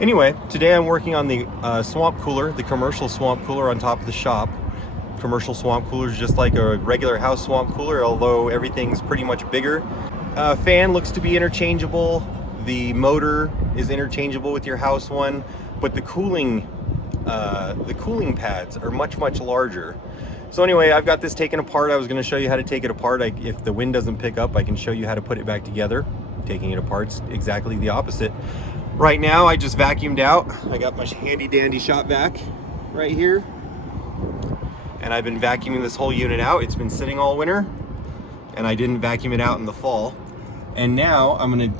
Anyway, today I'm working on the swamp cooler, the commercial swamp cooler on top of the shop. Commercial swamp cooler is just like a regular house swamp cooler, although everything's pretty much bigger. Fan looks to be interchangeable. The motor is interchangeable with your house one, but the cooling pads are much larger. So anyway, I've got this taken apart. I was going to show you how to take it apart. If the wind doesn't pick up, I can show you how to put it back together. Taking it apart's exactly the opposite. Right now, I just vacuumed out. I got my handy dandy shop vac right here. And I've been vacuuming this whole unit out. It's been sitting all winter, and I didn't vacuum it out in the fall. And now I'm gonna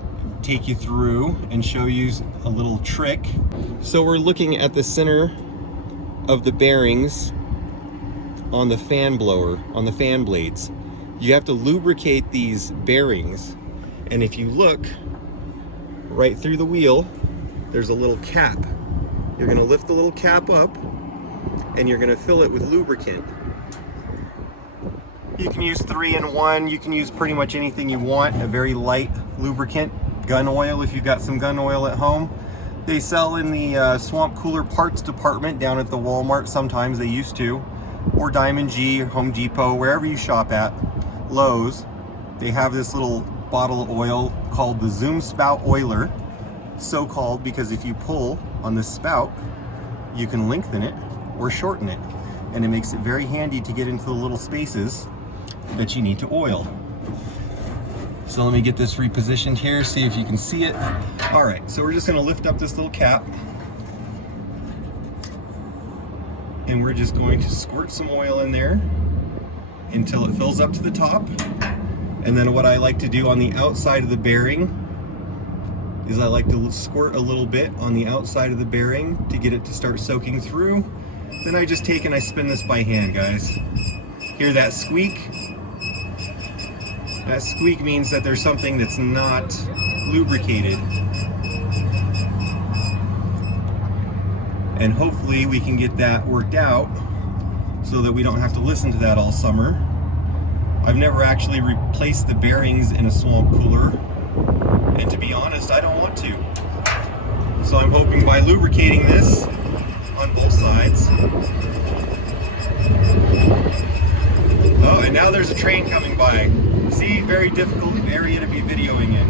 take you through and show you a little trick. So we're looking at the center of the bearings on the fan blower, on the fan blades. You have to lubricate these bearings. And if you look right through the wheel, there's a little cap. You're gonna lift the little cap up and you're gonna fill it with lubricant. You can use 3-in-1, you can use pretty much anything you want, a very light lubricant. Gun oil, if you've got some gun oil at home. They sell in the swamp cooler parts department down at the Walmart. Sometimes they used to, or Diamond G or Home Depot, wherever you shop at, Lowe's. They have this little bottle of oil called the Zoom Spout Oiler. So called because if you pull on the spout, you can lengthen it or shorten it. And it makes it very handy to get into the little spaces that you need to oil. So let me get this repositioned here, see if you can see it. All right, so we're just gonna lift up this little cap and we're just going to squirt some oil in there until it fills up to the top. And then what I like to do on the outside of the bearing is I like to squirt a little bit on the outside of the bearing to get it to start soaking through. Then I just take and I spin this by hand, guys. Hear that squeak? That squeak means that there's something that's not lubricated. And hopefully we can get that worked out so that we don't have to listen to that all summer. I've never actually replaced the bearings in a swamp cooler, and to be honest, I don't want to. So I'm hoping by lubricating this on both sides. Oh, and now there's a train coming by. See, very difficult area to be videoing in.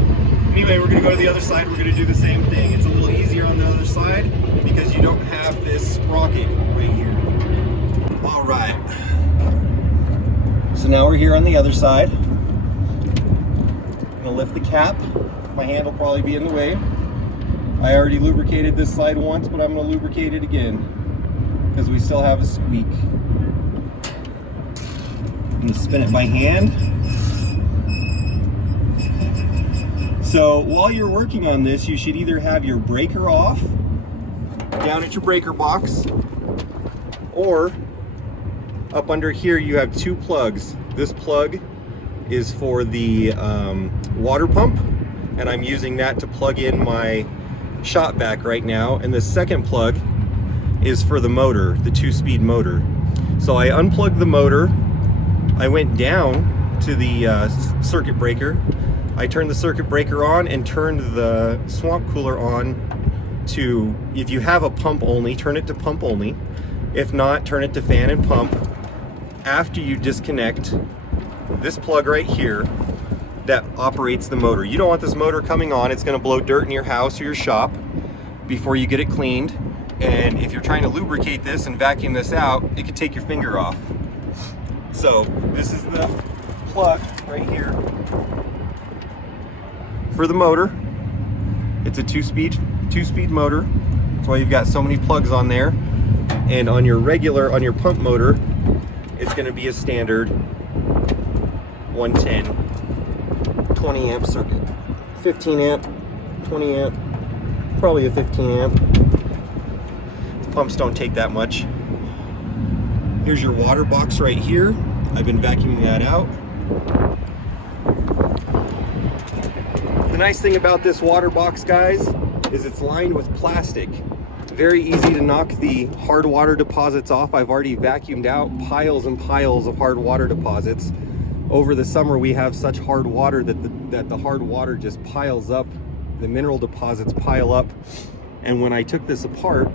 Anyway, we're gonna go to the other side, we're gonna do the same thing. It's a little easier on the other side because you don't have this sprocket right here. All right. So now we're here on the other side. I'm gonna lift the cap. My hand will probably be in the way. I already lubricated this side once, but I'm gonna lubricate it again because we still have a squeak. I'm gonna spin it by hand. So while you're working on this, you should either have your breaker off, down at your breaker box, or up under here you have two plugs. This plug is for the water pump, and I'm using that to plug in my shop vac right now. And the second plug is for the motor, the 2-speed motor. So I unplugged the motor, I went down to the circuit breaker, I turned the circuit breaker on and turned the swamp cooler on to, if you have a pump only, turn it to pump only. If not, turn it to fan and pump. After you disconnect this plug right here that operates the motor. You don't want this motor coming on. It's gonna blow dirt in your house or your shop before you get it cleaned. And if you're trying to lubricate this and vacuum this out, it could take your finger off. So this is the plug right here for the motor. It's a two-speed motor. That's why you've got so many plugs on there. And on your pump motor, it's going to be a standard 110 20 amp circuit. 15 amp, 20 amp, probably a 15 amp. Pumps don't take that much. Here's your water box right here. I've been vacuuming that out. The nice thing about this water box, guys, is it's lined with plastic. Very easy to knock the hard water deposits off. I've already vacuumed out piles and piles of hard water deposits. Over the summer, we have such hard water that the hard water just piles up. The mineral deposits pile up And when I took this apart,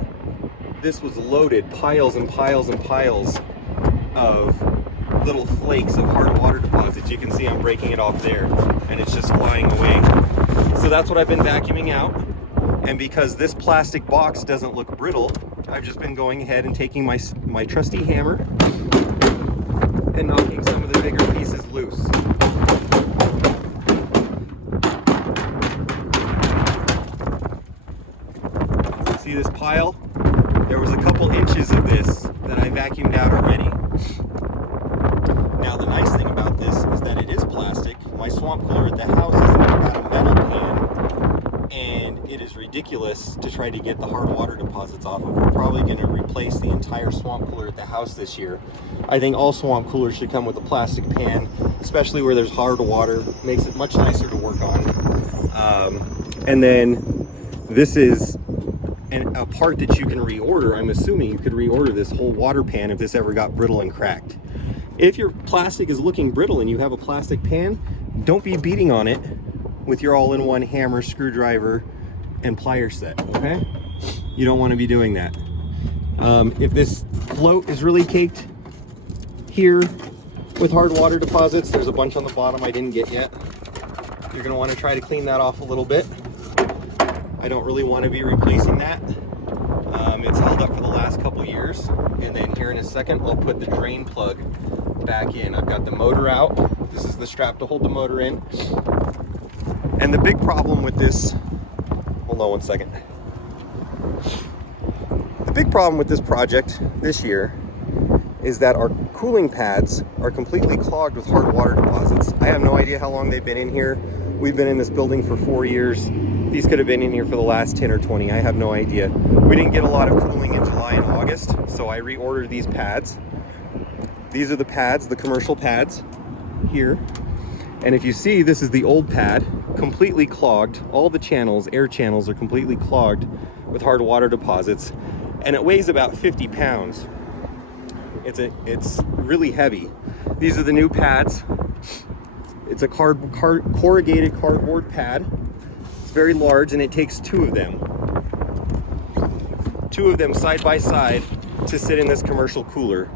this was loaded, piles and piles and piles of little flakes of hard water deposits. You can see I'm breaking it off there, and it's just flying away. So that's what I've been vacuuming out. And because this plastic box doesn't look brittle, I've just been going ahead and taking my trusty hammer and knocking some of the bigger pieces loose. See this pile? There was a couple inches of this that I vacuumed out already. Now the nice thing about this is that it is plastic. My swamp cooler at the house has got a metal pan, and it is ridiculous to try to get the hard water deposits off of. We're probably going to replace the entire swamp cooler at the house this year. I think all swamp coolers should come with a plastic pan, especially where there's hard water. Makes it much nicer to work on. And then this is a part that you can reorder. I'm assuming you could reorder this whole water pan if this ever got brittle and cracked. If your plastic is looking brittle and you have a plastic pan, don't be beating on it with your all-in-one hammer, screwdriver, and plier set, okay? You don't want to be doing that. If this float is really caked here with hard water deposits, there's a bunch on the bottom I didn't get yet. You're going to want to try to clean that off a little bit. I don't really want to be replacing that. It's held up for the last couple years. And then here in a second, I'll put the drain plug back in. I've got the motor out. This is the strap to hold the motor in. And the big problem with this, hold on one second. The big problem with this project this year is that our cooling pads are completely clogged with hard water deposits. I have no idea how long they've been in here. We've been in this building for 4 years. These could have been in here for the last 10 or 20. I have no idea. We didn't get a lot of cooling in July and August, so I reordered these pads. These are the pads, the commercial pads here. And if you see, this is the old pad, completely clogged. All the channels, air channels, are completely clogged with hard water deposits. And it weighs about 50 pounds. It's really heavy. These are the new pads. It's a corrugated cardboard pad. It's very large, and it takes two of them side by side to sit in this commercial cooler.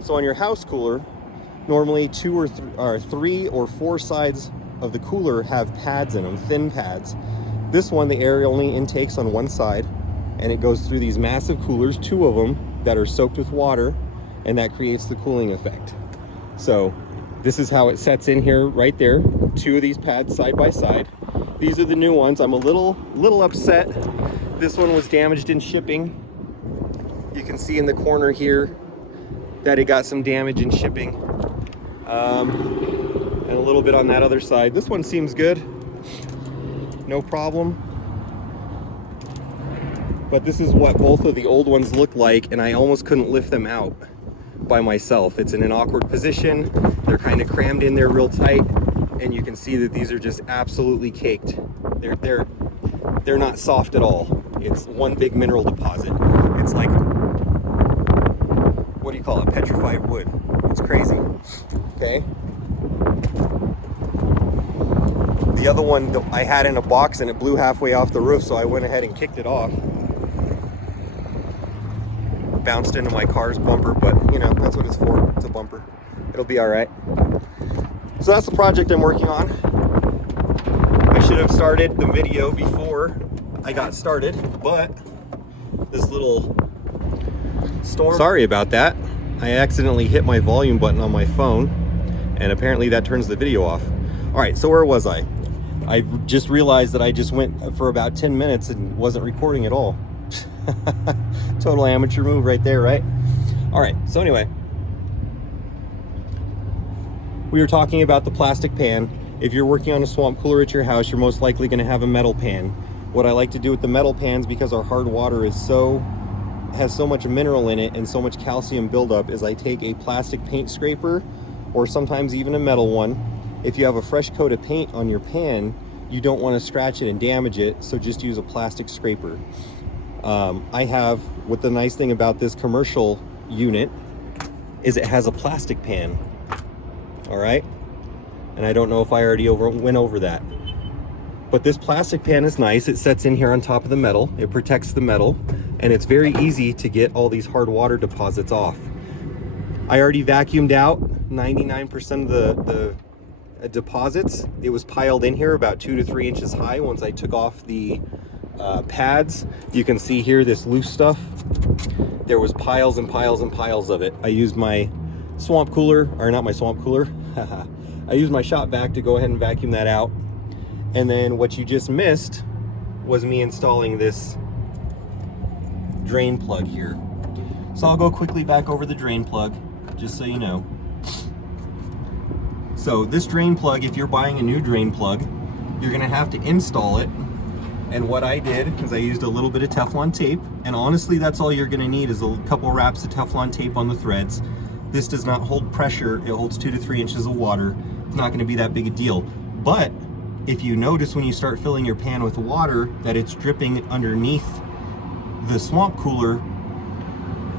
So on your house cooler, normally 2 or 3 or 4 sides of the cooler have pads in them, thin pads. This one, the air only intakes on one side, and it goes through these massive coolers, 2 of them that are soaked with water, and that creates the cooling effect. So this is how it sets in here right there. 2 of these pads side by side. These are the new ones. I'm a little upset. This one was damaged in shipping. You can see in the corner here that it got some damage in shipping. And a little bit on that other side. This one seems good. No problem. But this is what both of the old ones look like, and I almost couldn't lift them out by myself. It's in an awkward position. They're kind of crammed in there real tight, and you can see that these are just absolutely caked. They're not soft at all. It's one big mineral deposit. It's like, what do you call it? Petrified wood. It's crazy. Okay. The other one I had in a box, and it blew halfway off the roof, so I went ahead and kicked it off. Bounced into my car's bumper, but you know, that's what it's for. It's a bumper. It'll be all right. So that's the project I'm working on. I should have started the video before I got started, but this little storm. Sorry about that. I accidentally hit my volume button on my phone, and apparently that turns the video off. All right, so where was I? I just realized that I just went for about 10 minutes and wasn't recording at all. Total amateur move right there, right? All right, so anyway, we were talking about the plastic pan. If you're working on a swamp cooler at your house, you're most likely going to have a metal pan. What I like to do with the metal pans, because our hard water has so much mineral in it and so much calcium buildup, is I take a plastic paint scraper, or sometimes even a metal one. If you have a fresh coat of paint on your pan, you don't want to scratch it and damage it, so just use a plastic scraper. What the nice thing about this commercial unit is it has a plastic pan. All right, and I don't know if I already went over that, But this plastic pan is nice. It sets in here on top of the metal. It protects the metal, and it's very easy to get all these hard water deposits off. I already vacuumed out 99% of the deposits. It was piled in here about 2 to 3 inches high. Once I took off the pads, you can see here this loose stuff. There was piles and piles and piles of it. I used my swamp cooler, or not my swamp cooler. I used my shop vac to go ahead and vacuum that out. And then what you just missed was me installing this drain plug here. So I'll go quickly back over the drain plug, just so you know. So this drain plug, if you're buying a new drain plug, you're gonna have to install it. And what I did is I used a little bit of Teflon tape, and honestly that's all you're gonna need is a couple wraps of Teflon tape on the threads. This does not hold pressure, it holds 2 to 3 inches of water. It's not gonna be that big a deal. But if you notice when you start filling your pan with water that it's dripping underneath the swamp cooler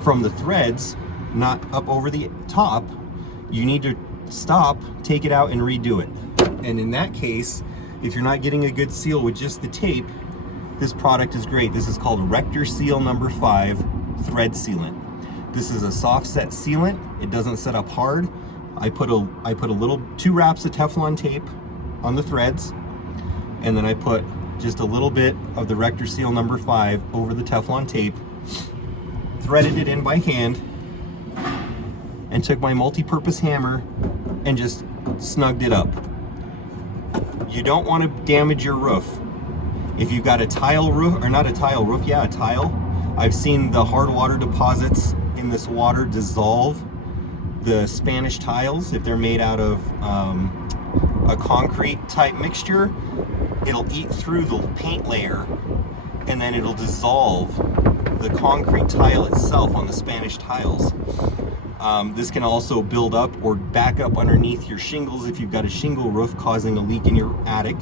from the threads, not up over the top, you need to stop, take it out, and redo it. And in that case, if you're not getting a good seal with just the tape, this product is great. This is called Rector Seal number 5 thread sealant. This is a soft set sealant. It doesn't set up hard. I put a little 2 wraps of Teflon tape on the threads, and then I put just a little bit of the Rector Seal number 5 over the Teflon tape, threaded it in by hand, and took my multi-purpose hammer and just snugged it up. You don't want to damage your roof. If you've got a tile roof, or not a tile roof, yeah, a tile, I've seen the hard water deposits in this water dissolve the Spanish tiles. If they're made out of a concrete type mixture, it'll eat through the paint layer, and then it'll dissolve the concrete tile itself on the Spanish tiles. This can also build up or back up underneath your shingles if you've got a shingle roof, causing a leak in your attic,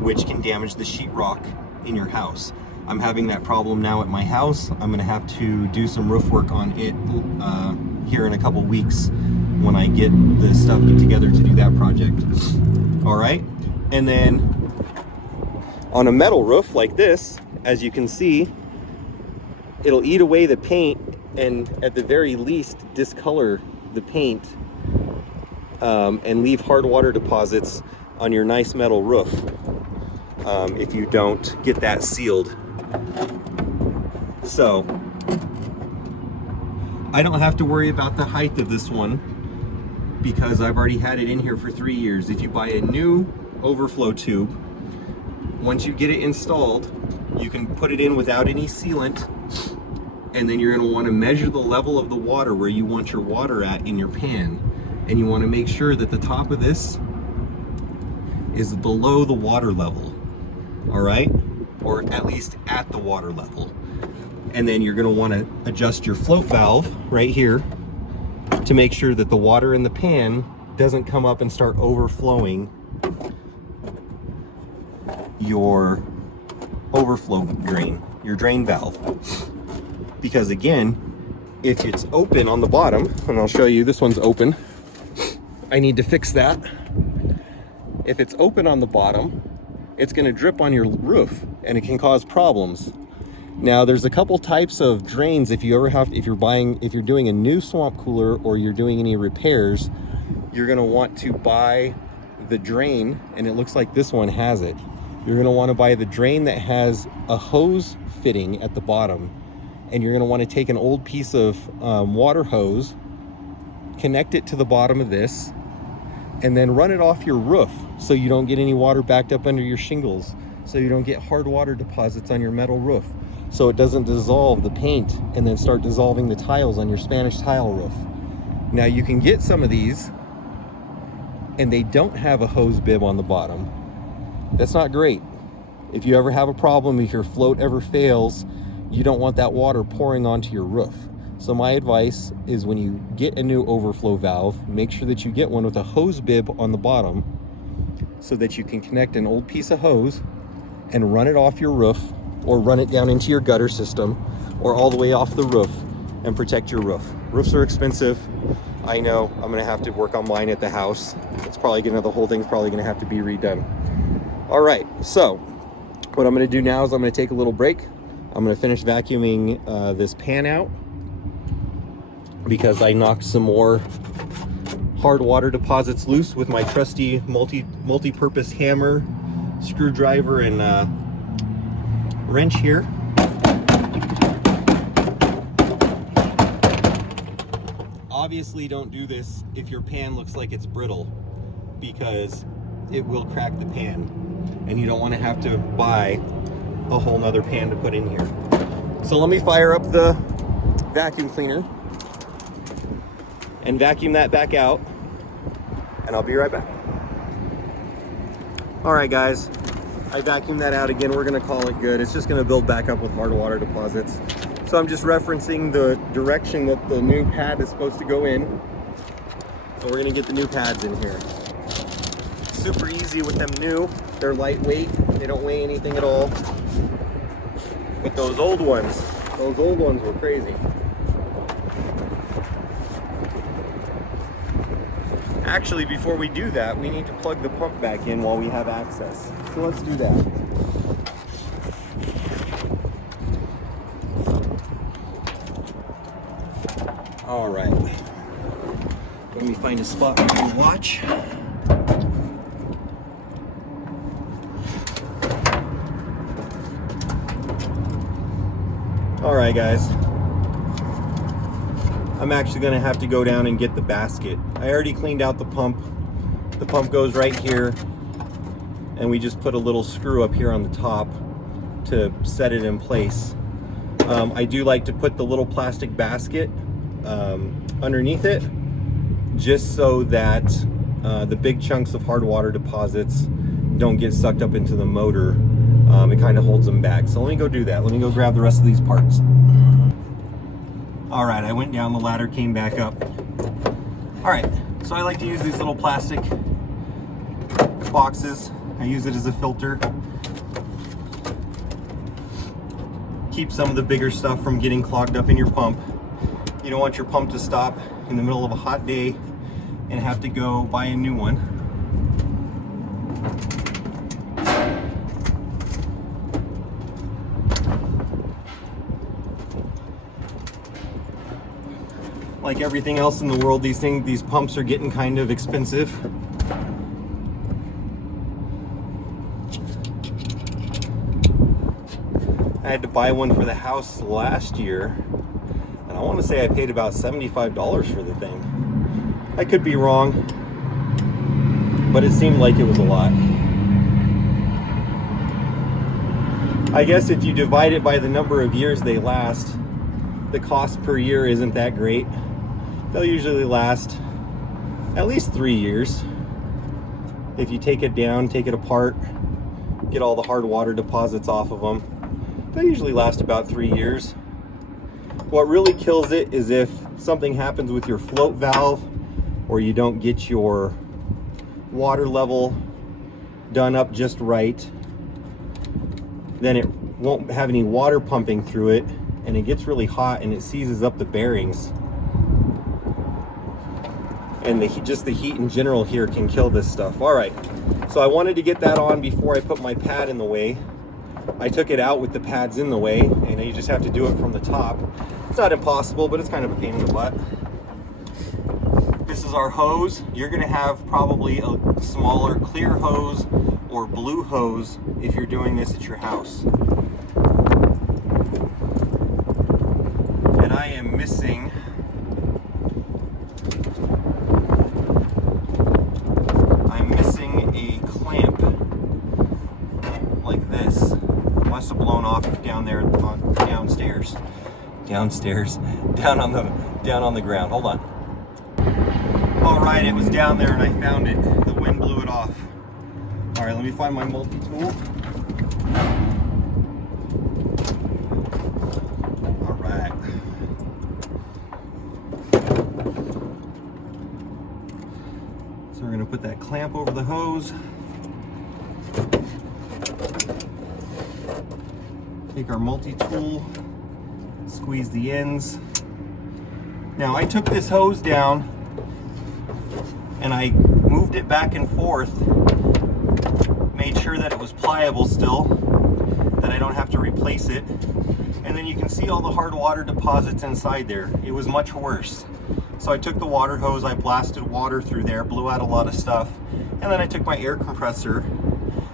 which can damage the sheetrock in your house. I'm having that problem now at my house. I'm gonna have to do some roof work on it here in a couple weeks when I get the stuff put together to do that project. All right, and then on a metal roof like this, as you can see, it'll eat away the paint and at the very least discolor the paint and leave hard water deposits on your nice metal roof if you don't get that sealed. So I don't have to worry about the height of this one because I've already had it in here for 3 years. If you buy a new overflow tube, once you get it installed, you can put it in without any sealant, and then you're going to want to measure the level of the water where you want your water at in your pan, and you want to make sure that the top of this is below the water level, all right, or at least at the water level. And then you're going to want to adjust your float valve right here to make sure that the water in the pan doesn't come up and start overflowing your overflow drain, your drain valve. Because again, if it's open on the bottom, and I'll show you, this one's open. I need to fix that. If it's open on the bottom, it's going to drip on your roof and it can cause problems. Now there's a couple types of drains. If you're doing a new swamp cooler or you're doing any repairs, you're going to want to buy the drain, and it looks like this one has it. You're going to want to buy the drain that has a hose fitting at the bottom, and you're going to want to take an old piece of water hose, connect it to the bottom of this, and then run it off your roof so you don't get any water backed up under your shingles, so you don't get hard water deposits on your metal roof, so it doesn't dissolve the paint and then start dissolving the tiles on your Spanish tile roof. Now you can get some of these and they don't have a hose bib on the bottom. That's not great. If you ever have a problem, if your float ever fails, you don't want that water pouring onto your roof. So my advice is when you get a new overflow valve, make sure that you get one with a hose bib on the bottom so that you can connect an old piece of hose and run it off your roof, or run it down into your gutter system, or all the way off the roof, and protect your roof. Roofs are expensive. I know I'm gonna have to work on mine at the house. The whole thing's probably gonna have to be redone. All right, so what I'm gonna do now is I'm gonna take a little break. I'm gonna finish vacuuming this pan out because I knocked some more hard water deposits loose with my trusty multi-purpose hammer, screwdriver, and wrench here. Obviously don't do this if your pan looks like it's brittle, because it will crack the pan and you don't want to have to buy a whole nother pan to put in here. So let me fire up the vacuum cleaner and vacuum that back out, and I'll be right back. All right, guys, I vacuumed that out again. We're gonna call it good. It's just gonna build back up with hard water deposits. So I'm just referencing the direction that the new pad is supposed to go in. So we're gonna get the new pads in here. Super easy with them new. They're lightweight, they don't weigh anything at all. But those old ones were crazy. Actually, before we do that, we need to plug the pump back in while we have access. So let's do that. All right. Let me find a spot where we can watch. All right, guys. I'm actually gonna have to go down and get the basket. I already cleaned out the pump. The pump goes right here, and we just put a little screw up here on the top to set it in place. I do like to put the little plastic basket underneath it, just so that the big chunks of hard water deposits don't get sucked up into the motor. It kind of holds them back. So let me go do that. Let me go grab the rest of these parts. All right, I went down the ladder, came back up. All right, so I like to use these little plastic boxes. I use it as a filter. Keep some of the bigger stuff from getting clogged up in your pump. You don't want your pump to stop in the middle of a hot day and have to go buy a new one. Like everything else in the world, these pumps are getting kind of expensive. I had to buy one for the house last year, and I want to say I paid about $75 for the thing. I could be wrong, but it seemed like it was a lot. I guess if you divide it by the number of years they last, the cost per year isn't that great. They'll usually last at least 3 years. If you take it down, take it apart, get all the hard water deposits off of them, they usually last about 3 years. What really kills it is if something happens with your float valve, or you don't get your water level done up just right. Then it won't have any water pumping through it, and it gets really hot and it seizes up the bearings. And just the heat in general here can kill this stuff. All right, so I wanted to get that on before I put my pad in the way. I took it out with the pads in the way, and you just have to do it from the top. It's not impossible, but it's kind of a pain in the butt. This is our hose. You're gonna have probably a smaller clear hose or blue hose if you're doing this at your house. And I am missing a clamp like this. Must have blown off down there downstairs. Down on the ground. Hold on. All right, it was down there and I found it. The wind blew it off. All right, let me find my multi-tool. All right. So we're gonna put that clamp over the hose. Take our multi-tool, squeeze the ends. Now I took this hose down and I moved it back and forth, made sure that it was pliable still, that I don't have to replace it. And then you can see all the hard water deposits inside there. It was much worse. So I took the water hose, I blasted water through there, blew out a lot of stuff, and then I took my air compressor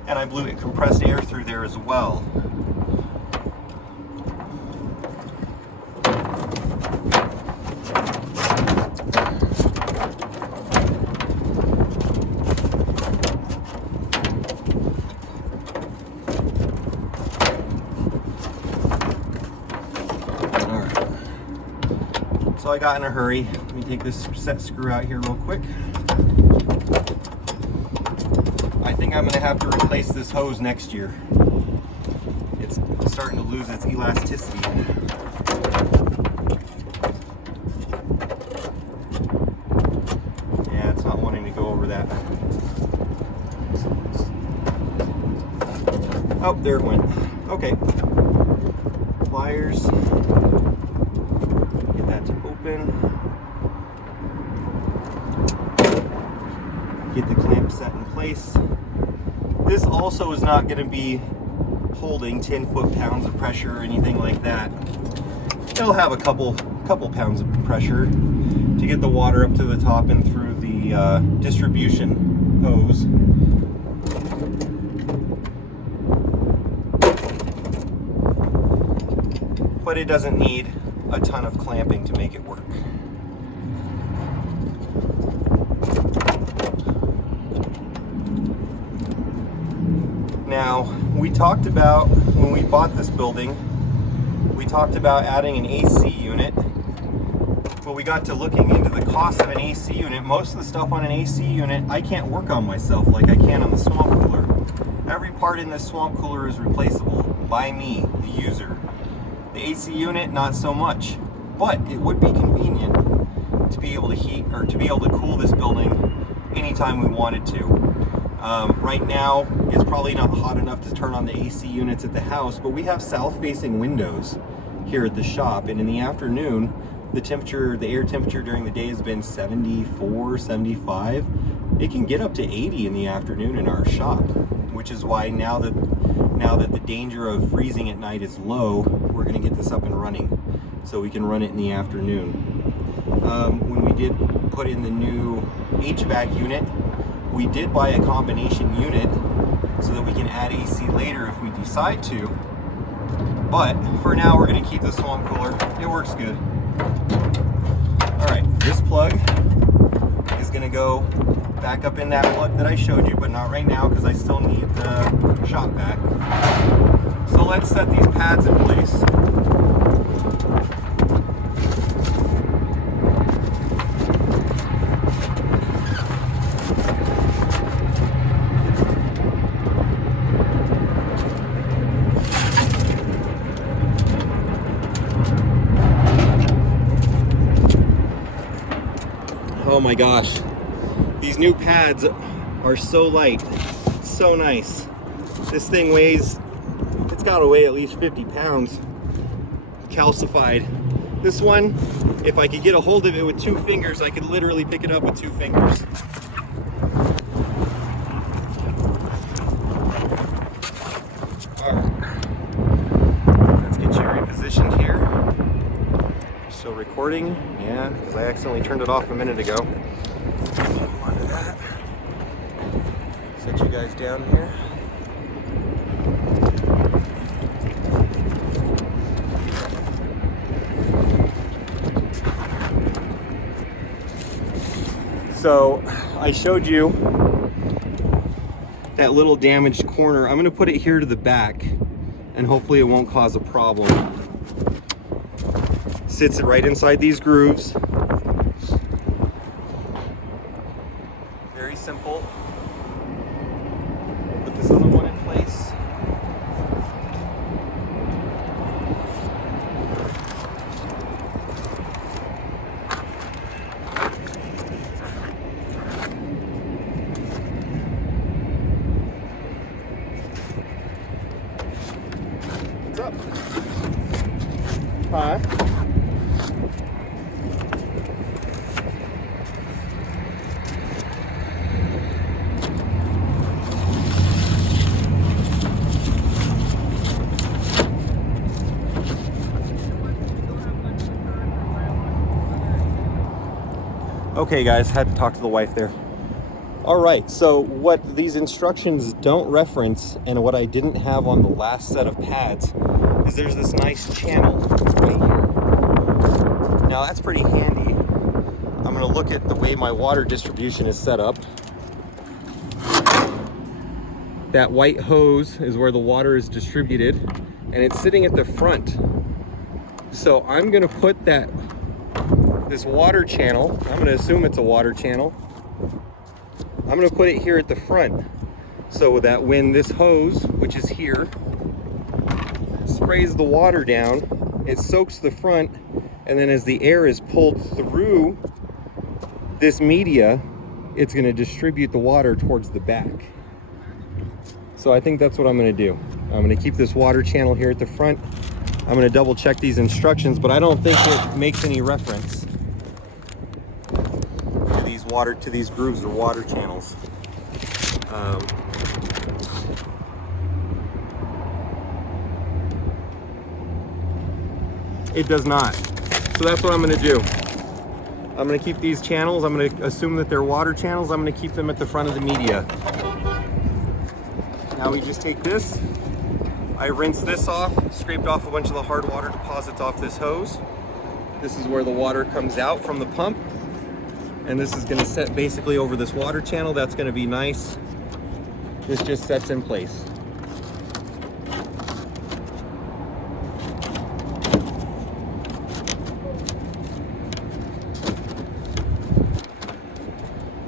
and I blew compressed air through there as well. So I got in a hurry. Let me take this set screw out here real quick. I think I'm going to have to replace this hose next year. It's starting to lose its elasticity. Yeah, it's not wanting to go over that. Oh, there it went. Okay. Pliers. Get the clamp set in place. This also is not going to be holding 10 foot-pounds of pressure or anything like that. It'll have a couple pounds of pressure to get the water up to the top and through the distribution hose. But it doesn't need a ton of clamping to make it work. Now, we talked about, when we bought this building, we talked about adding an AC unit. Well, we got to looking into the cost of an AC unit. Most of the stuff on an AC unit, I can't work on myself like I can on the swamp cooler. Every part in this swamp cooler is replaceable by me, the user. The AC unit, not so much. But it would be convenient to be able to heat, or to be able to cool this building anytime we wanted to. Right now, it's probably not hot enough to turn on the AC units at the house, but we have south-facing windows here at the shop, and in the afternoon, the air temperature during the day has been 74, 75. It can get up to 80 in the afternoon in our shop, which is why now that the danger of freezing at night is low, we're going to get this up and running so we can run it in the afternoon. When we did put in the new HVAC unit, we did buy a combination unit so that we can add AC later if we decide to. But for now, we're going to keep the swamp cooler. It works good. All right, this plug is going to go back up in that plug that I showed you, but not right now because I still need the shop vac. So let's set these pads in place. Oh my gosh, these new pads are so light, so nice. This thing weighs, it's got to weigh at least 50 pounds, calcified. This one, if I could get a hold of it with 2 fingers, I could literally pick it up with 2 fingers. All right, let's get you repositioned here. Still recording? Yeah, because I accidentally turned it off a minute ago. Onto that. Set you guys down here. So I showed you that little damaged corner. I'm going to put it here to the back and hopefully it won't cause a problem. Sits right inside these grooves. Very simple. Put this other one in place. What's up? Hi. Okay guys, had to talk to the wife there. All right, so what these instructions don't reference and what I didn't have on the last set of pads is there's this nice channel right here. Now that's pretty handy. I'm gonna look at the way my water distribution is set up. That white hose is where the water is distributed and it's sitting at the front. So I'm gonna put this water channel, I'm gonna assume it's a water channel. I'm gonna put it here at the front so that when this hose, which is here, sprays the water down, it soaks the front, and then as the air is pulled through this media, it's gonna distribute the water towards the back. So I think that's what I'm gonna do. I'm gonna keep this water channel here at the front. I'm gonna double check these instructions, but I don't think it makes any reference to these grooves or water channels. It does not. So that's what I'm gonna do. I'm gonna keep these channels, I'm gonna assume that they're water channels, I'm gonna keep them at the front of the media. Now we just take this, I rinse this off, scraped off a bunch of the hard water deposits off this hose. This is where the water comes out from the pump. And this is gonna set basically over this water channel. That's gonna be nice. This just sets in place.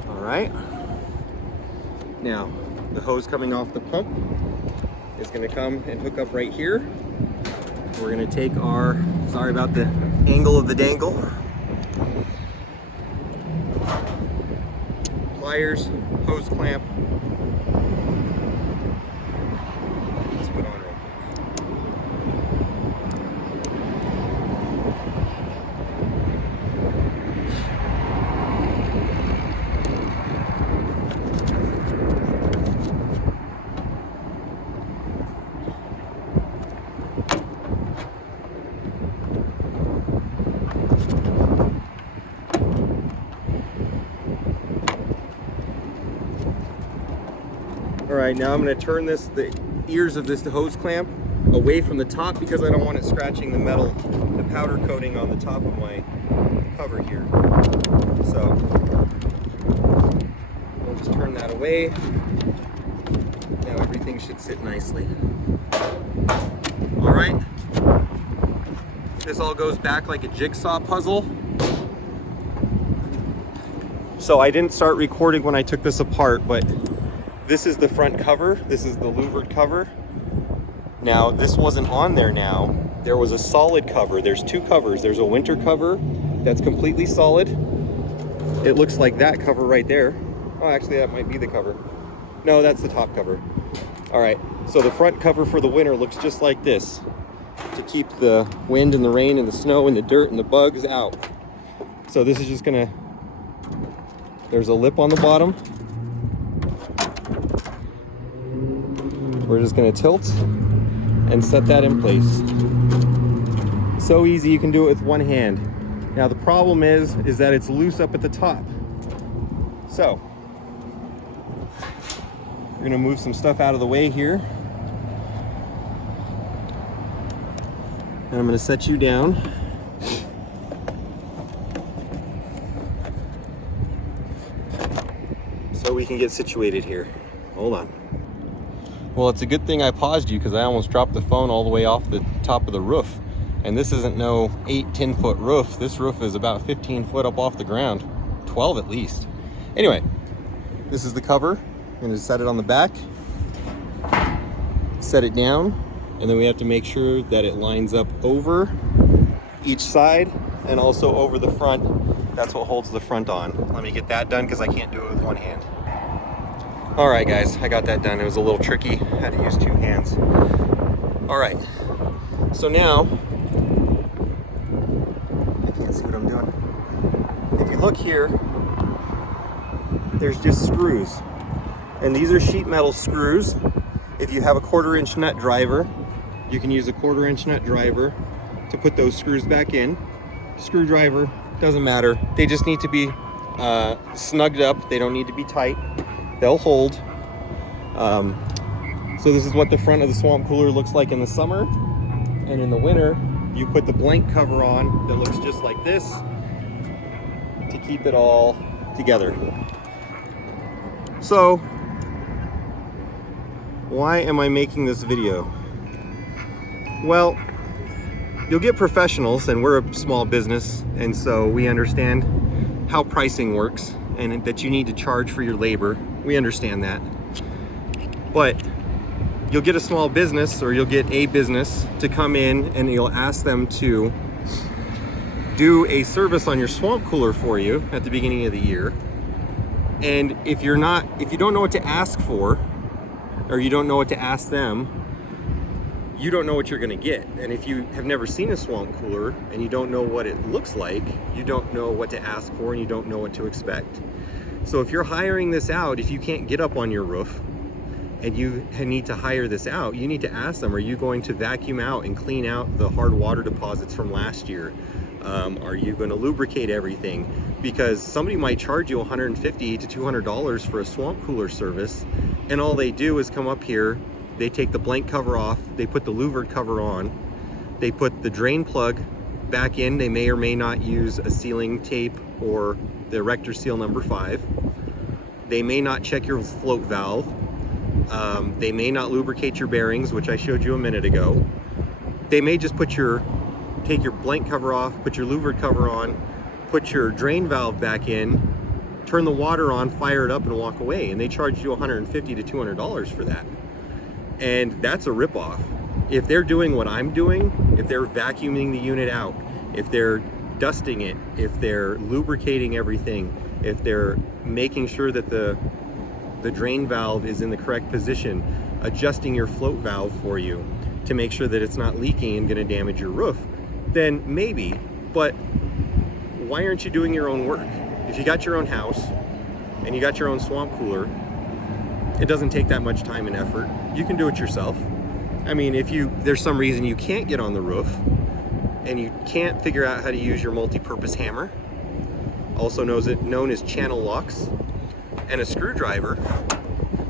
All right. Now, the hose coming off the pump is gonna come and hook up right here. We're gonna take our, sorry about the angle of the dangle, pliers, hose clamp. Let's put on real quick. All right, now I'm going to turn the ears of this hose clamp away from the top because I don't want it scratching the metal, the powder coating on the top of my cover here. So we'll just turn that away. Now everything should sit nicely. All right, this all goes back like a jigsaw puzzle. So I didn't start recording when I took this apart, but this is the front cover. This is the louvered cover. Now, this wasn't on there now. There was a solid cover. There's two covers. There's a winter cover that's completely solid. It looks like that cover right there. Oh, actually, that might be the cover. No, that's the top cover. All right, so the front cover for the winter looks just like this to keep the wind and the rain and the snow and the dirt and the bugs out. So this is just gonna, there's a lip on the bottom. We're just gonna tilt and set that in place. So easy, you can do it with one hand. Now the problem is that it's loose up at the top. So, we're gonna move some stuff out of the way here. And I'm gonna set you down. So we can get situated here. Hold on. Well, it's a good thing I paused you because I almost dropped the phone all the way off the top of the roof. And this isn't no 8-10 foot roof. This roof is about 15 foot up off the ground, 12 at least. Anyway, this is the cover. I'm gonna set it on the back, set it down, and then we have to make sure that it lines up over each side and also over the front. That's what holds the front on. Let me get that done because I can't do it with one hand. All right, guys, I got that done. It was a little tricky. Had to use two hands. All right, so now, I can't see what I'm doing. If you look here, there's just screws. And these are sheet metal screws. If you have a 1/4 inch nut driver, you can use a 1/4 inch nut driver to put those screws back in. Screwdriver, doesn't matter. They just need to be snugged up. They don't need to be tight. They'll hold. So this is what the front of the swamp cooler looks like in the summer. And in the winter, you put the blank cover on that looks just like this to keep it all together. So, why am I making this video? Well, you'll get professionals, and we're a small business, and so we understand how pricing works and that you need to charge for your labor. We understand that. But you'll get a small business, or you'll get a business to come in and you'll ask them to do a service on your swamp cooler for you at the beginning of the year. And if you don't know what to ask for, or you don't know what to ask them, you don't know what you're gonna get. And if you have never seen a swamp cooler and you don't know what it looks like, you don't know what to ask for and you don't know what to expect. So if you're hiring this out, if you can't get up on your roof and you need to hire this out, you need to ask them, are you going to vacuum out and clean out the hard water deposits from last year? Are you going to lubricate everything? Because somebody might charge you $150 to $200 for a swamp cooler service, and all they do is come up here, they take the blank cover off, they put the louvered cover on, they put the drain plug back in. They may or may not use a sealing tape or the Erector Seal number 5. They may not check your float valve. They may not lubricate your bearings, which I showed you a minute ago. They may just take your blank cover off, put your louvered cover on, put your drain valve back in, turn the water on, fire it up, and walk away. And they charge you $150 to $200 for that. And that's a ripoff. If they're doing what I'm doing, if they're vacuuming the unit out, if they're dusting it, if they're lubricating everything, if they're making sure that the drain valve is in the correct position, adjusting your float valve for you to make sure that it's not leaking and going to damage your roof, then maybe. But why aren't you doing your own work? If you got your own house and you got your own swamp cooler, it doesn't take that much time and effort. You can do it yourself. I mean, if there's some reason you can't get on the roof and you can't figure out how to use your multi-purpose hammer, also known as channel locks, and a screwdriver,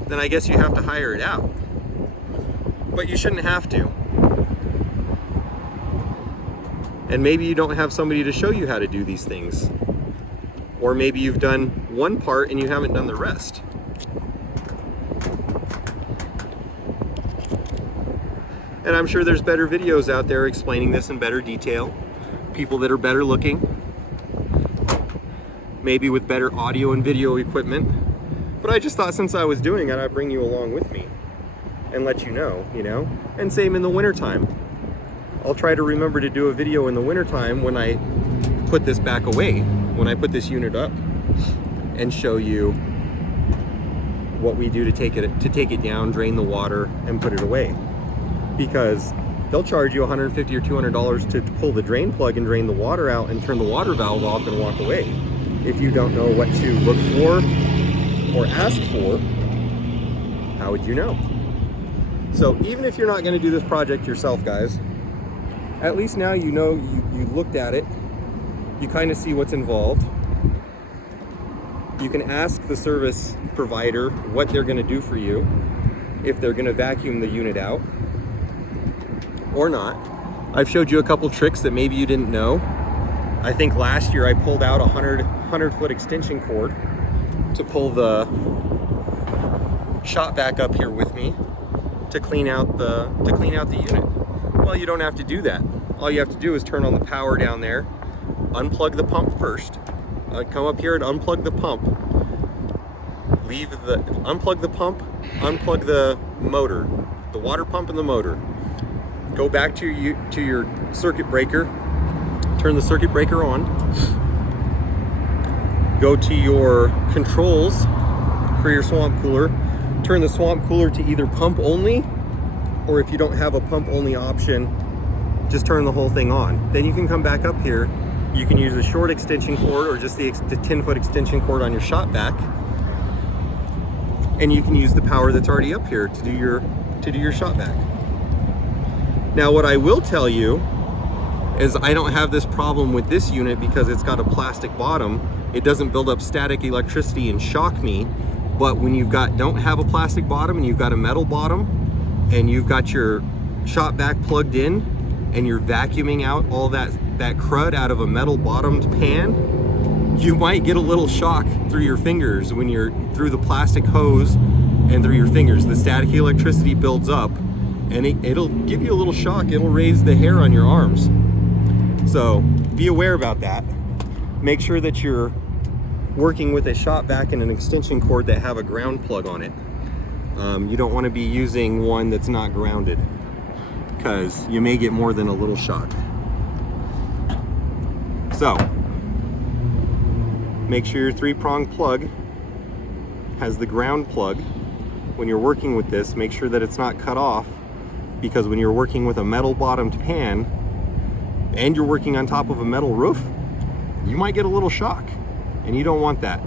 then I guess you have to hire it out. But you shouldn't have to. And maybe you don't have somebody to show you how to do these things. Or maybe you've done one part and you haven't done the rest. And I'm sure there's better videos out there explaining this in better detail. People that are better looking. Maybe with better audio and video equipment. But I just thought since I was doing it, I'd bring you along with me and let you know. And same in the wintertime. I'll try to remember to do a video in the wintertime when I put this back away, when I put this unit up, and show you what we do to take it down, drain the water, and put it away. Because they'll charge you $150 or $200 to pull the drain plug and drain the water out and turn the water valve off and walk away. If you don't know what to look for or ask for, how would you know? So even if you're not going to do this project yourself, guys, at least now you know, you looked at it, you kind of see what's involved. You can ask the service provider what they're going to do for you, if they're going to vacuum the unit out or not. I've showed you a couple tricks that maybe you didn't know. I think last year I pulled out a 100-foot extension cord to pull the shop back up here with me to clean out the unit. Well, you don't have to do that. All you have to do is turn on the power down there, unplug the pump first, come up here and unplug the pump, unplug the pump, unplug the motor, the water pump and the motor. Go back to your circuit breaker, turn the circuit breaker on, go to your controls for your swamp cooler, turn the swamp cooler to either pump only, or if you don't have a pump only option, just turn the whole thing on. Then you can come back up here. You can use a short extension cord or just the 10-foot extension cord on your shop back, and you can use the power that's already up here to do your shop back. Now what I will tell you, is I don't have this problem with this unit because it's got a plastic bottom. It doesn't build up static electricity and shock me. But when don't have a plastic bottom and you've got a metal bottom and you've got your shop vac plugged in and you're vacuuming out all that crud out of a metal bottomed pan, you might get a little shock through your fingers when you're through the plastic hose and through your fingers. The static electricity builds up and it'll give you a little shock. It'll raise the hair on your arms. So be aware about that. Make sure that you're working with a shop vac and an extension cord that have a ground plug on it. You don't want to be using one that's not grounded because you may get more than a little shock. So make sure your 3-prong plug has the ground plug. When you're working with this, make sure that it's not cut off, because when you're working with a metal bottomed pan and you're working on top of a metal roof, you might get a little shock. And you don't want that.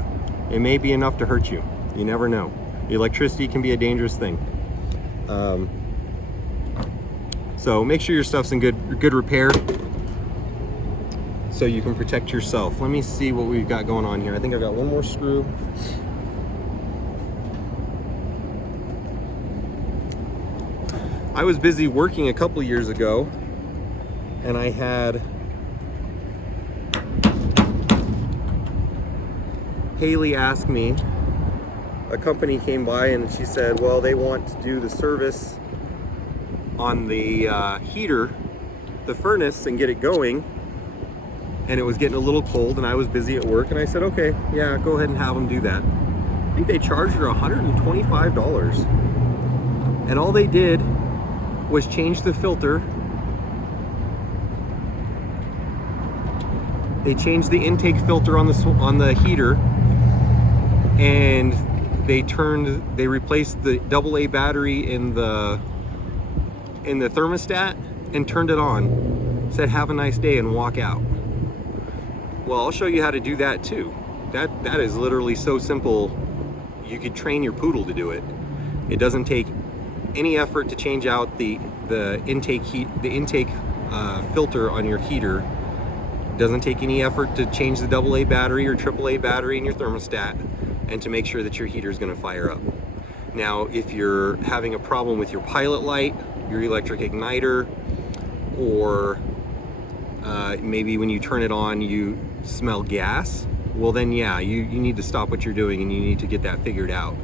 It may be enough to hurt you. You never know. Electricity can be a dangerous thing. So make sure your stuff's in good repair so you can protect yourself. Let me see what we've got going on here. I think I've got one more screw. I was busy working a couple years ago and I had Haley asked me, a company came by and she said, well, they want to do the service on the heater, the furnace, and get it going. And it was getting a little cold and I was busy at work, and I said, okay, yeah, go ahead and have them do that. I think they charged her $125. And all they did was change the filter. They changed the intake filter on the heater, and they replaced the AA battery in the thermostat and turned it on. Said, have a nice day, and walk out. Well, I'll show you how to do that too. That is literally so simple. You could train your poodle to do it. It doesn't take any effort to change out the intake filter on your heater. Doesn't take any effort to change the AA battery or AAA battery in your thermostat and to make sure that your heater is going to fire up. Now, if you're having a problem with your pilot light, your electric igniter, or maybe when you turn it on you smell gas, well then yeah, you need to stop what you're doing and you need to get that figured out.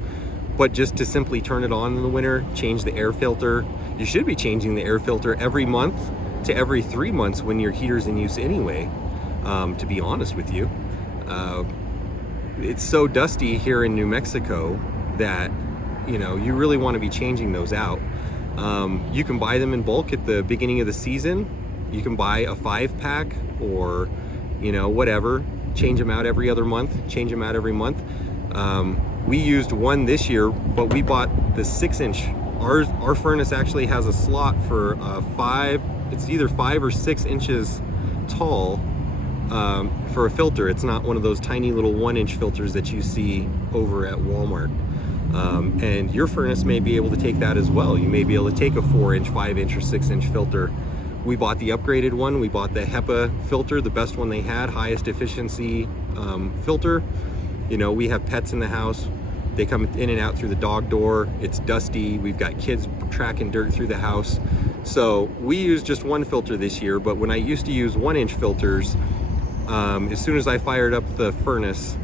But just to simply turn it on in the winter, change the air filter. You should be changing the air filter every month to every 3 months when your heater's in use anyway. To be honest with you, it's so dusty here in New Mexico that you really want to be changing those out. You can buy them in bulk at the beginning of the season. You can buy a 5-pack or whatever, change them out every other month, change them out every month. We used one this year, but we bought the 6-inch. Our furnace actually has a slot for 5, it's either 5 or 6 inches tall for a filter. It's not one of those tiny little 1-inch filters that you see over at Walmart. And your furnace may be able to take that as well. You may be able to take a 4-inch, 5-inch, or 6-inch filter. We bought the upgraded one. We bought the HEPA filter, the best one they had, highest efficiency filter. We have pets in the house. They come in and out through the dog door. It's dusty. We've got kids tracking dirt through the house. So we used just one filter this year, but when I used to use 1-inch filters, as soon as I fired up the furnace,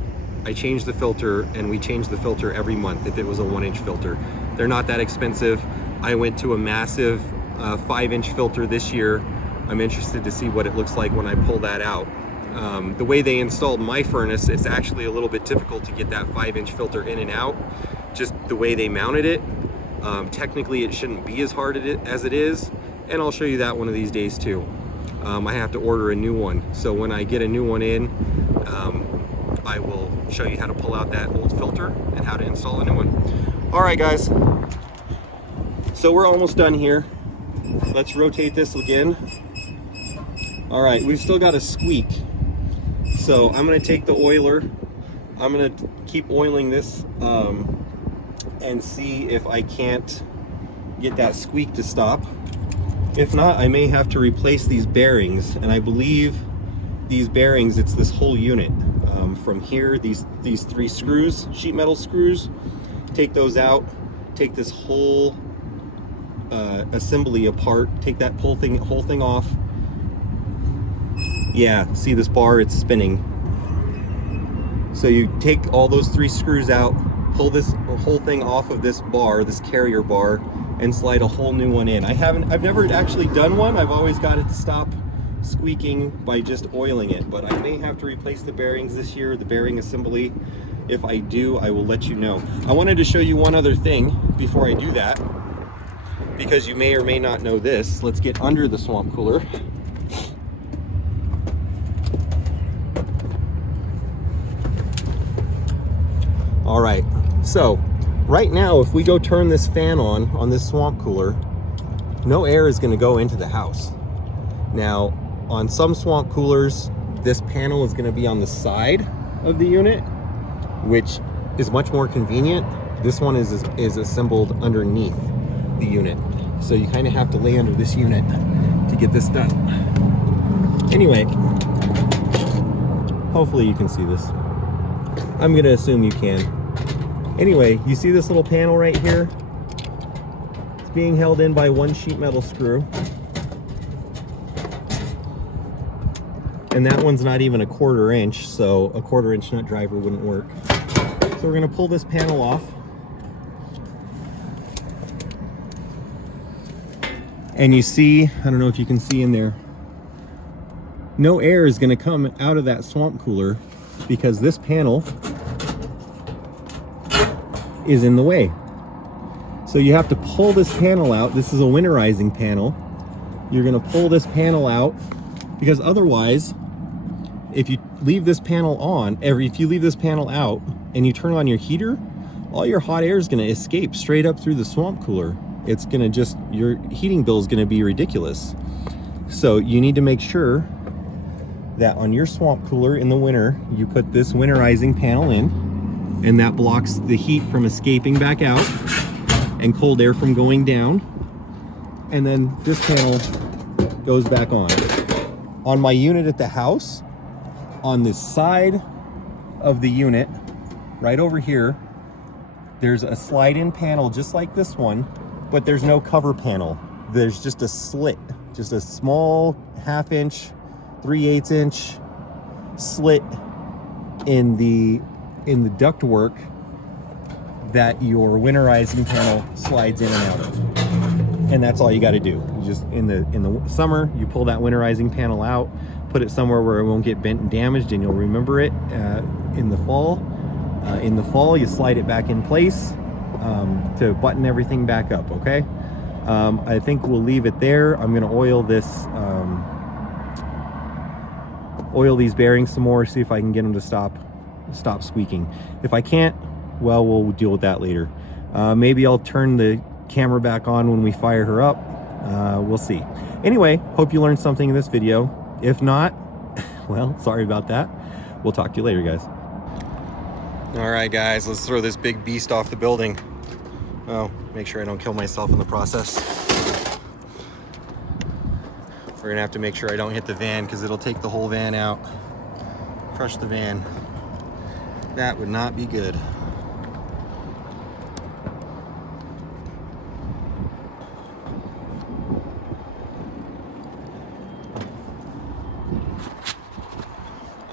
I changed the filter, and we changed the filter every month if it was a 1-inch filter. They're not that expensive. I went to a massive 5-inch filter this year. I'm interested to see what it looks like when I pull that out. The way they installed my furnace, it's actually a little bit difficult to get that 5-inch filter in and out, just the way they mounted it. Technically it shouldn't be as hard as it is, and I'll show you that one of these days too. I have to order a new one, so when I get a new one in, I will show you how to pull out that old filter and how to install a new one. All right guys, so we're almost done here. Let's rotate this again. All right, we've still got a squeak. So I'm gonna take the oiler, I'm gonna keep oiling this and see if I can't get that squeak to stop. If not, I may have to replace these bearings, and I believe these bearings, it's this whole unit. From here, these 3 screws, sheet metal screws, take those out, take this whole assembly apart, take that whole thing off. Yeah, see this bar, it's spinning. So you take all those 3 screws out, pull this whole thing off of this bar, this carrier bar, and slide a whole new one in. I've never actually done one. I've always got it to stop squeaking by just oiling it, but I may have to replace the bearings this year, the bearing assembly. If I do, I will let you know. I wanted to show you one other thing before I do that, because you may or may not know this. Let's get under the swamp cooler. All right, so right now, if we go turn this fan on this swamp cooler, no air is going to go into the house. Now, on some swamp coolers, this panel is going to be on the side of the unit, which is much more convenient. This one is assembled underneath the unit, so you kind of have to lay under this unit to get this done. Anyway, hopefully you can see this. I'm going to assume you can. Anyway, you see this little panel right here? It's being held in by 1 sheet metal screw. And that one's not even a 1/4 inch, so a 1/4 inch nut driver wouldn't work. So we're gonna pull this panel off. And you see, I don't know if you can see in there, no air is gonna come out of that swamp cooler because this panel is in the way. So you have to pull this panel out. This is a winterizing panel. You're gonna pull this panel out because otherwise, if you leave this panel on, if you leave this panel out and you turn on your heater, all your hot air is gonna escape straight up through the swamp cooler. It's gonna your heating bill is gonna be ridiculous. So you need to make sure that on your swamp cooler in the winter, you put this winterizing panel in, and that blocks the heat from escaping back out and cold air from going down. And then this panel goes back on. On my unit at the house, on this side of the unit, right over here, there's a slide-in panel just like this one, but there's no cover panel. There's just a slit, just a small 1/2 inch, 3/8 inch slit in the ductwork that your winterizing panel slides in and out of. And that's all you got to do. You just in the summer, you pull that winterizing panel out, put it somewhere where it won't get bent and damaged, and you'll remember it in the fall. In the fall, you slide it back in place to button everything back up, okay? I think we'll leave it there. I'm gonna oil these bearings some more, see if I can get them to stop squeaking. If I can't, well, we'll deal with that later. Maybe I'll turn the camera back on when we fire her up. We'll see. Anyway, hope you learned something in this video. If not, well, sorry about that. We'll talk to you later, guys. All right, guys, let's throw this big beast off the building. Oh, make sure I don't kill myself in the process. We're gonna have to make sure I don't hit the van because it'll take the whole van out. Crush the van. That would not be good.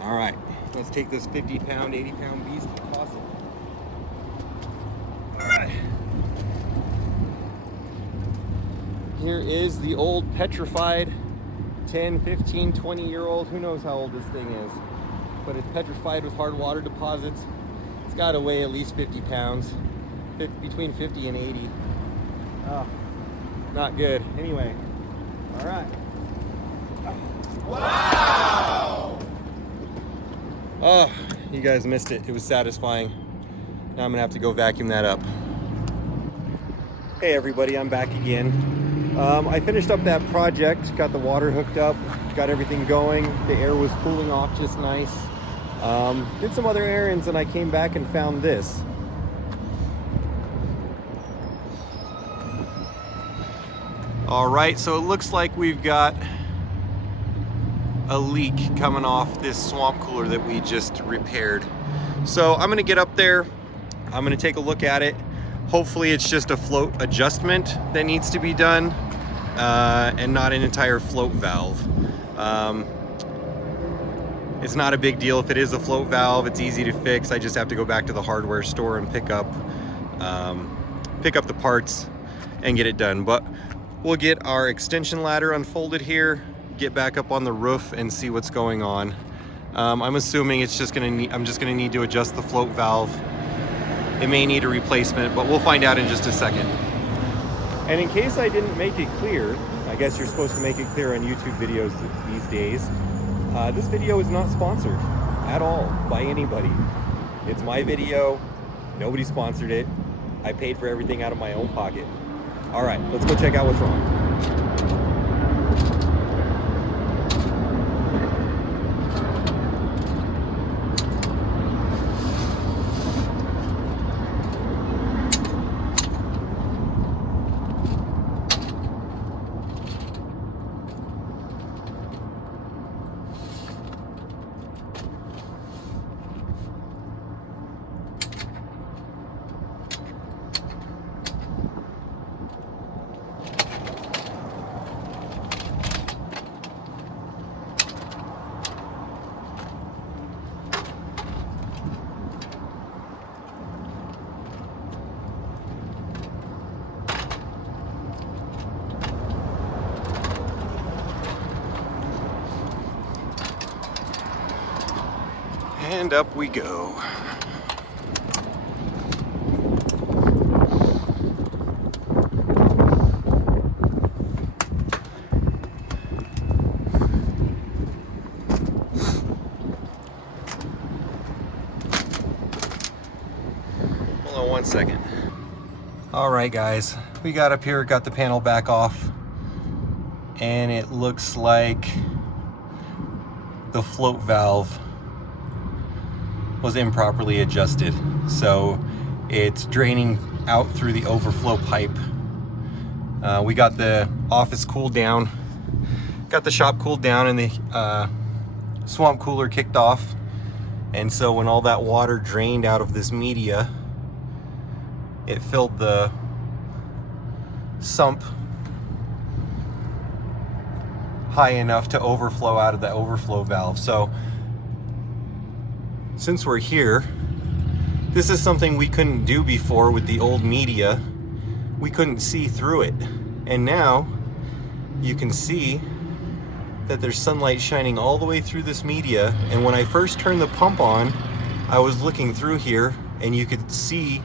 All right, let's take this 50-pound, 80-pound beast and toss it. All right. Here is the old petrified 10, 15, 20-year-old, who knows how old this thing is, but it's petrified with hard water deposits. It's got to weigh at least 50 pounds, between 50 and 80. Oh, not good. Anyway, all right. Wow! Oh, you guys missed it. It was satisfying. Now I'm gonna have to go vacuum that up. Hey everybody, I'm back again. I finished up that project, got the water hooked up, got everything going. The air was cooling off just nice. Did some other errands and I came back and found this. All right, so it looks like we've got a leak coming off this swamp cooler that we just repaired. So I'm gonna get up there, I'm gonna take a look at it. Hopefully it's just a float adjustment that needs to be done and not an entire float valve. It's not a big deal if it is a float valve, it's easy to fix. I just have to go back to the hardware store and pick up the parts and get it done. But we'll get our extension ladder unfolded here, get back up on the roof and see what's going on. I'm assuming it's just I'm just gonna need to adjust the float valve. It may need a replacement, but we'll find out in just a second. And in case I didn't make it clear, I guess you're supposed to make it clear on YouTube videos these days, this video is not sponsored at all by anybody. It's my video, nobody sponsored it. I paid for everything out of my own pocket. All right, let's go check out what's wrong. And up we go. Hold on one second. All right, guys, we got up here, got the panel back off, and it looks like the float valve was improperly adjusted. So it's draining out through the overflow pipe. We got the office cooled down, got the shop cooled down, and the swamp cooler kicked off. And so when all that water drained out of this media, it filled the sump high enough to overflow out of the overflow valve. So since we're here, this is something we couldn't do before with the old media. We couldn't see through it. And now you can see that there's sunlight shining all the way through this media. And when I first turned the pump on, I was looking through here and you could see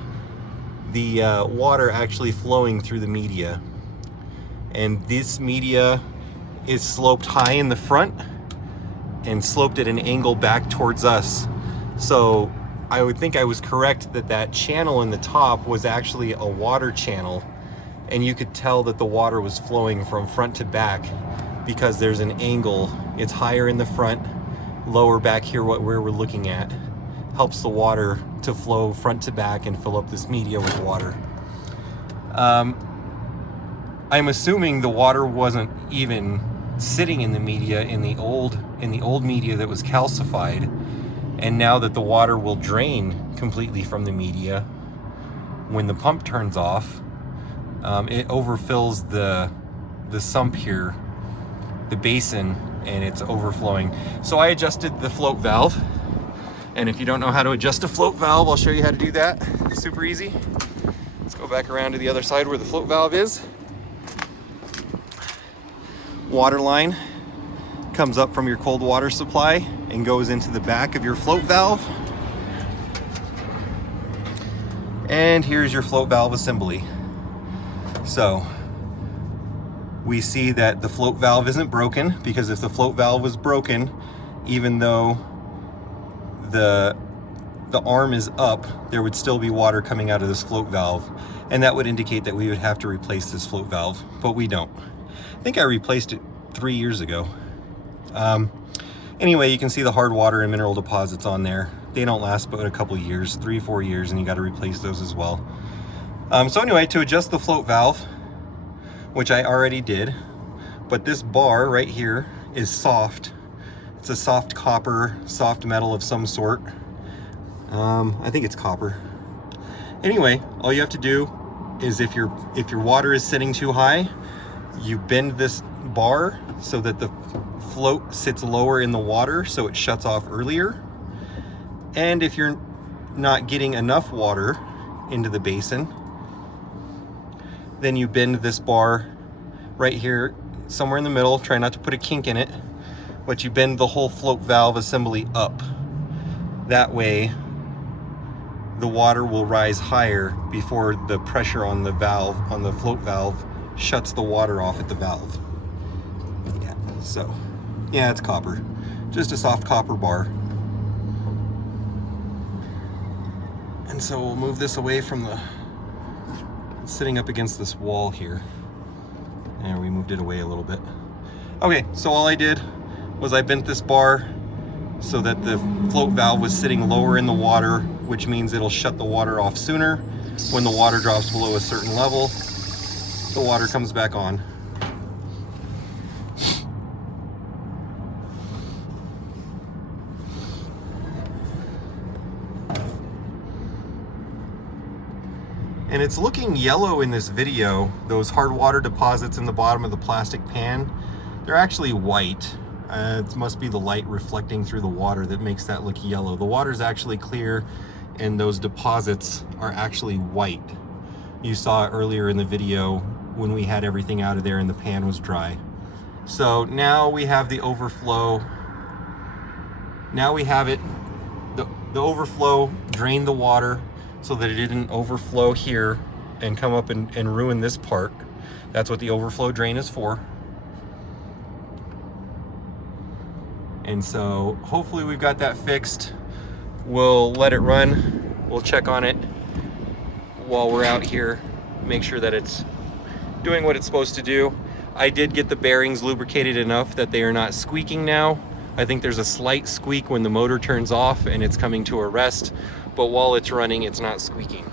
the water actually flowing through the media. And this media is sloped high in the front and sloped at an angle back towards us. So I would think I was correct that that channel in the top was actually a water channel, and you could tell that the water was flowing from front to back because there's an angle. It's higher in the front, lower back here where we're looking at. Helps the water to flow front to back and fill up this media with water. I'm assuming the water wasn't even sitting in the media in the old media that was calcified. And now that the water will drain completely from the media, when the pump turns off, it overfills the sump here, the basin, and it's overflowing. So I adjusted the float valve. And if you don't know how to adjust a float valve, I'll show you how to do that. It's super easy. Let's go back around to the other side where the float valve is. Water line comes up from your cold water supply and goes into the back of your float valve. And here's your float valve assembly. So we see that the float valve isn't broken, because if the float valve was broken, even though the arm is up, there would still be water coming out of this float valve, and that would indicate that we would have to replace this float valve, but we don't. I think I replaced it 3 years ago. Anyway, you can see the hard water and mineral deposits on there. They don't last but a couple of years, 3-4 years, and you got to replace those as well. So anyway, to adjust the float valve, which I already did. But this bar right here is soft. It's a soft copper, soft metal of some sort. I think it's copper. Anyway, all you have to do is if your water is sitting too high, you bend this bar so that the float sits lower in the water so it shuts off earlier. And if you're not getting enough water into the basin, then you bend this bar right here somewhere in the middle. Try not to put a kink in it, but you bend the whole float valve assembly up. That way the water will rise higher before the pressure on the valve, on the float valve, shuts the water off at the valve. Yeah, so yeah, it's copper, just a soft copper bar. And so we'll move this away from the, sitting up against this wall here. And we moved it away a little bit. Okay, so all I did was I bent this bar so that the float valve was sitting lower in the water, which means it'll shut the water off sooner. When the water drops below a certain level, the water comes back on. And it's looking yellow in this video. Those hard water deposits in the bottom of the plastic pan, they're actually white. It must be the light reflecting through the water that makes that look yellow. The water's actually clear and those deposits are actually white. You saw it earlier in the video when we had everything out of there and the pan was dry. So now we have the overflow. Now we have it, the overflow drained the water so that it didn't overflow here and come up and ruin this part. That's what the overflow drain is for. And so hopefully we've got that fixed. We'll let it run. We'll check on it while we're out here, make sure that it's doing what it's supposed to do. I did get the bearings lubricated enough that they are not squeaking now. I think there's a slight squeak when the motor turns off and it's coming to a rest, but while it's running, it's not squeaking.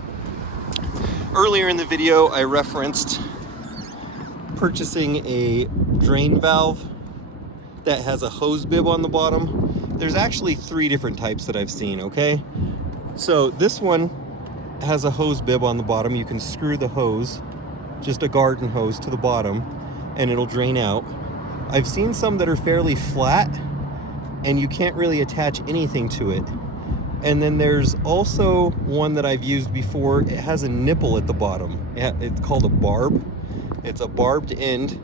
Earlier in the video, I referenced purchasing a drain valve that has a hose bib on the bottom. There's actually 3 different types that I've seen, okay? So this one has a hose bib on the bottom. You can screw the hose, just a garden hose, to the bottom and it'll drain out. I've seen some that are fairly flat and you can't really attach anything to it. And then there's also one that I've used before. It has a nipple at the bottom. It's called a barb. It's a barbed end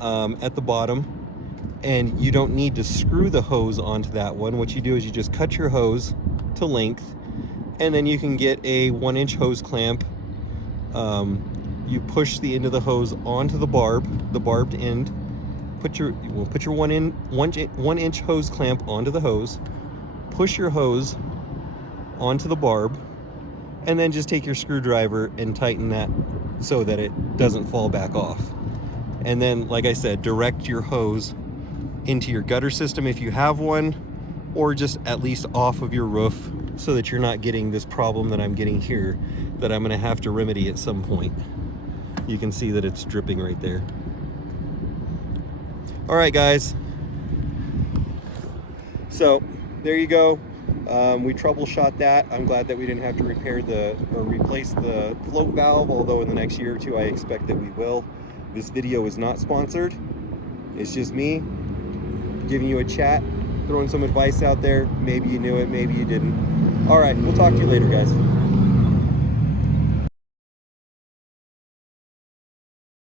at the bottom. And you don't need to screw the hose onto that one. What you do is you just cut your hose to length, and then you can get a 1-inch hose clamp. You push the end of the hose onto the barbed end. Put your 1-inch hose clamp onto the hose. Push your hose onto the barb, and then just take your screwdriver and tighten that so that it doesn't fall back off. And then, like I said, direct your hose into your gutter system if you have one, or just at least off of your roof so that you're not getting this problem that I'm getting here that I'm gonna have to remedy at some point. You can see that it's dripping right there. All right, guys. So there you go. We troubleshot that. I'm glad that we didn't have to replace the float valve, although in the next year or 2 I expect that we will. This video is not sponsored. It's just me giving you a chat, throwing some advice out there. Maybe you knew it, maybe you didn't. All right, we'll talk to you later, guys.